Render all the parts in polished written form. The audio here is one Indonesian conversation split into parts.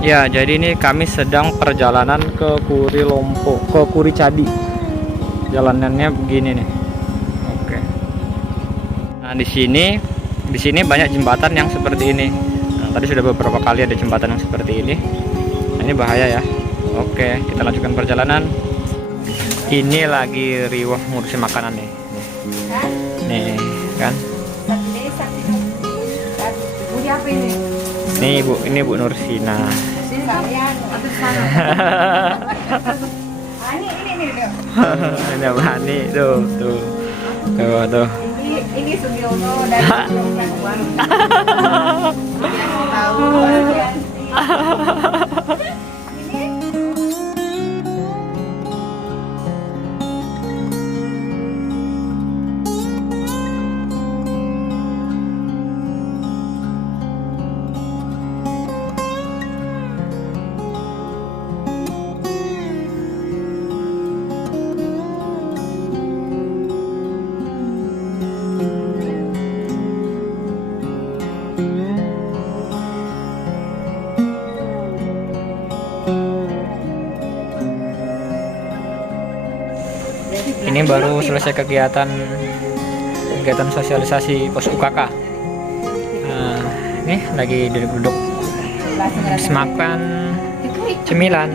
Ya, jadi ini kami sedang perjalanan ke Kuri Lompo, ke Kuri Cadi. Jalanannya begini nih. Oke. Nah, di sini banyak jembatan yang seperti ini. Nah, tadi sudah beberapa kali ada jembatan yang seperti ini. Nah, ini bahaya ya. Oke, kita lanjutkan perjalanan. Ini lagi riwah ngurusin makanan nih. Nih, kan? Nih Bu, ini Bu Nursina. Ini apa nih? Tuh. Ini Sugiono dari Perempuan. Tahu. Ini baru selesai kegiatan sosialisasi pos UKK. Nah, ini lagi duduk habis makan cemilan.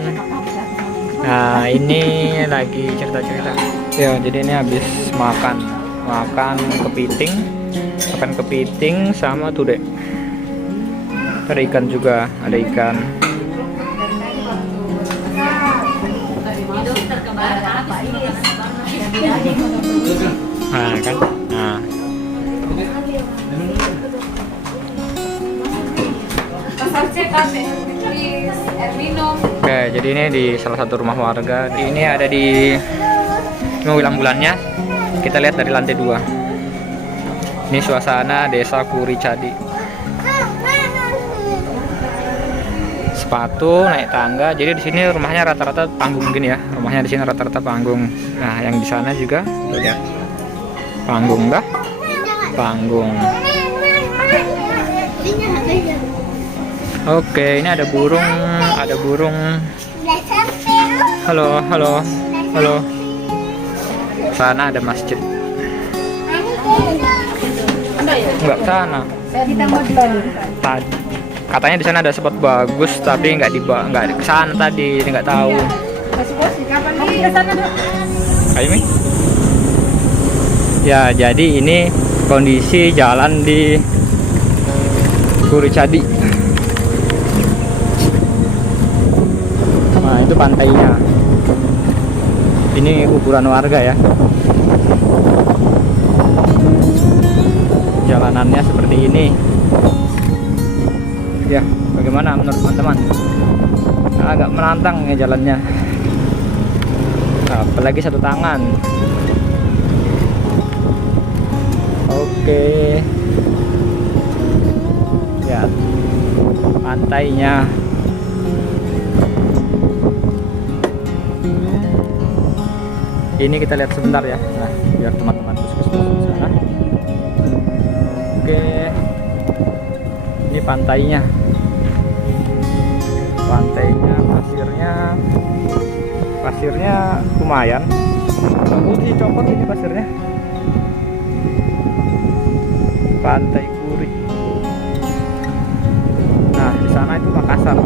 Nah, ini lagi cerita-cerita. Ya, jadi ini habis makan kepiting sama tudek. Ada ikan juga, ada ikan. Nah, kan? Nah. Oke, jadi ini di salah satu rumah warga. Ini ada di bulan-bulannya. Kita lihat dari lantai 2. Ini suasana desa Kuri Cadi. Sepatu naik tangga. Jadi di sini rumahnya rata-rata panggung gini ya. Rumahnya di sini rata-rata panggung. Nah, yang di sana juga tuh lihat. Panggung dah. Panggung. Oke, ini ada burung, Halo. Sana ada masjid. Enggak sana. Tadi katanya di sana ada spot bagus, tapi nggak ke sana tadi, nggak tahu. Ayo Mi. Ya, jadi ini kondisi jalan di Kuri Cadi. Nah, itu pantainya. Ini kuburan warga ya. Jalanannya seperti ini. Ya, bagaimana menurut teman-teman? Agak menantang ya jalannya. Nah, apalagi satu tangan. Oke. Ya, pantainya. Ini kita lihat sebentar ya. Nah, biar teman-teman terus di sana. Oke. Ini pantainya. Pasirnya lumayan. Bagus dicopot ini pasirnya. Pantai Kuri. Nah, di sana itu Makassar.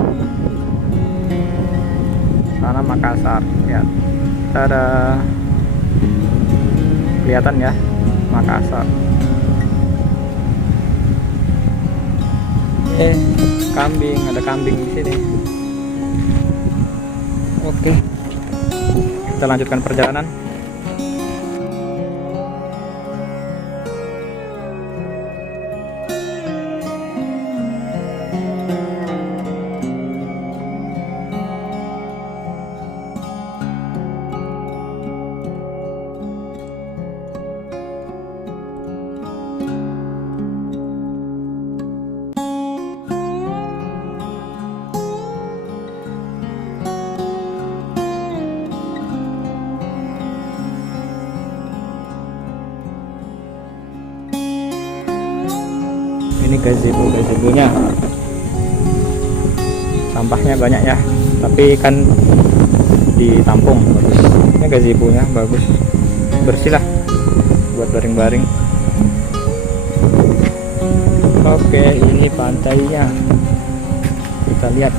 Sana Makassar. Ya. Ada kelihatan ya Makassar. Ada kambing di sini. Oke, kita lanjutkan perjalanan. Ini gazebo-gazebonya. sampahnya banyak ya, tapi kan ditampung bagus. Ini gazebo-nya bagus, bersih lah buat baring-baring. Oke, ini pantainya, kita lihat,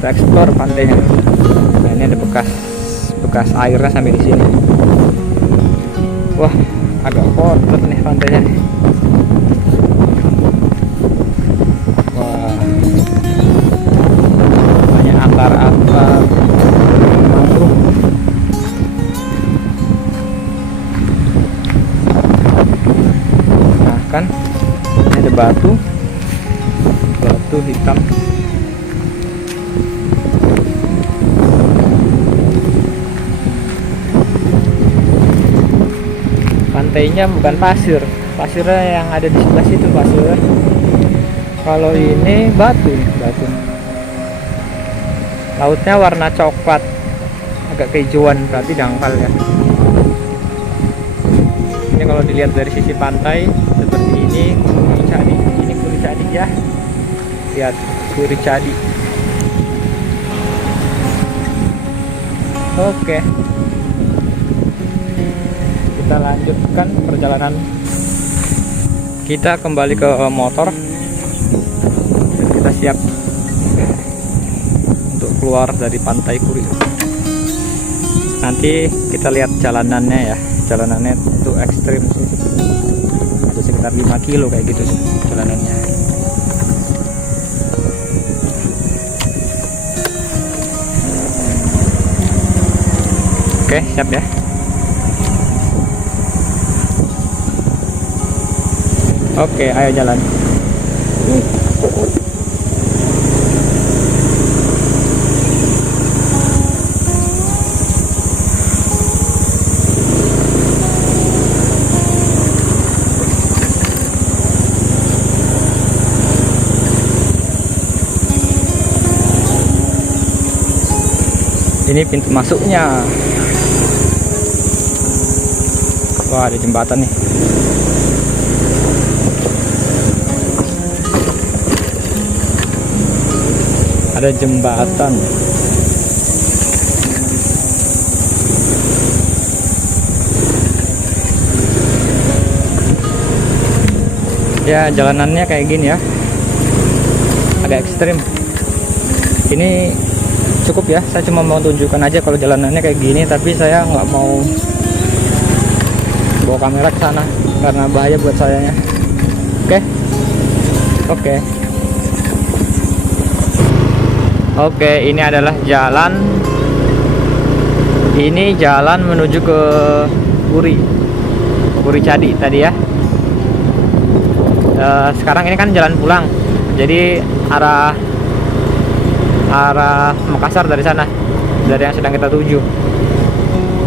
kita explore pantainya. Nah, ini ada bekas airnya sampai di sini. Wah, agak kotor nih pantainya. Wah, banyak akar-akar mangrove. Nah kan, ini ada batu hitam. Pantainya bukan pasir, pasirnya yang ada di sebelah situ pasir. Kalau ini batu. Lautnya warna coklat, agak kehijauan, berarti dangkal ya. Ini kalau dilihat dari sisi pantai seperti ini, Kuri Cadi. Ini Kuri Cadi ya. Lihat Kuri Cadi. Oke. Kita lanjutkan perjalanan. Kita kembali ke motor. Dan kita siap untuk keluar dari pantai Kuri. Nanti kita lihat jalanannya ya. Jalanannya itu ekstrim sih. Ada sekitar 5 kilo kayak gitu sih jalanannya. Oke, siap ya. Oke, ayo jalan. Ini pintu masuknya. Wah, ada jembatan nih. Ada jembatan. Ya, jalanannya kayak gini ya. Agak ekstrim. Ini cukup ya, saya cuma mau tunjukkan aja kalau jalanannya kayak gini, tapi saya nggak mau bawa kamera ke sana karena bahaya buat sayanya. Oke, ini adalah jalan. Ini jalan menuju ke Kuri Cadi tadi ya. Sekarang ini kan jalan pulang, jadi arah Makassar dari sana, dari yang sedang kita tuju.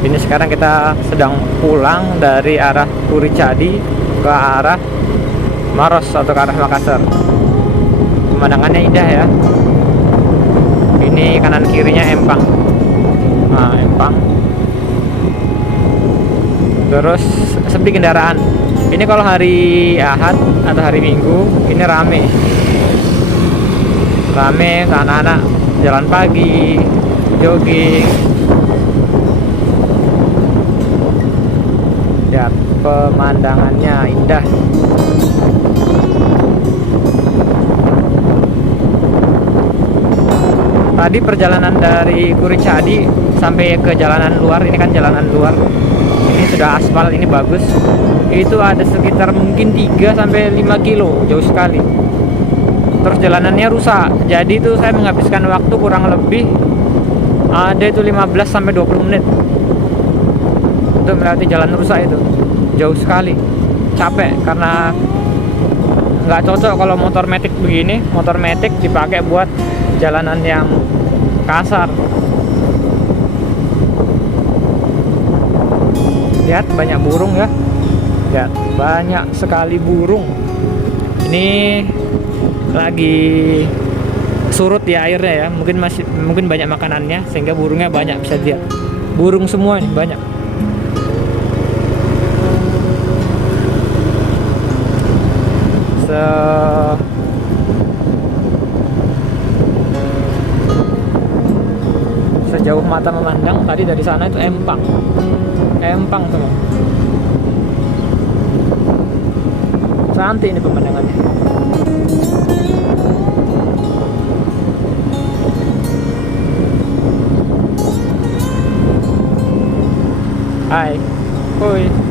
Ini sekarang kita sedang pulang dari arah Kuri Cadi ke arah Maros atau ke arah Makassar. Pemandangannya indah ya. Ini kanan kirinya empang. Nah, empang. Terus sepi kendaraan. Ini kalau hari Ahad atau hari Minggu ini rame ke anak-anak jalan pagi, jogging. Lihat pemandangannya indah. Tadi perjalanan dari Kuri Cadi sampai ke jalanan luar, ini kan jalanan luar. Ini sudah aspal, ini bagus. Itu ada sekitar mungkin 3 sampai 5 kilo, jauh sekali. Terus jalanannya rusak. Jadi itu saya menghabiskan waktu kurang lebih ada itu 15 sampai 20 menit untuk melewati jalan rusak itu. Jauh sekali. Capek karena nggak cocok kalau motor matic begini. Motor matic dipakai buat jalanan yang kasar. Lihat banyak burung ya. Lihat banyak sekali burung. Ini lagi surut ya airnya ya. Mungkin banyak makanannya sehingga burungnya banyak, bisa lihat. Burung semua ini banyak. Padang, tadi dari sana itu Empang. Empang teman. Cantik ini pemandangannya. Hai. Hoi.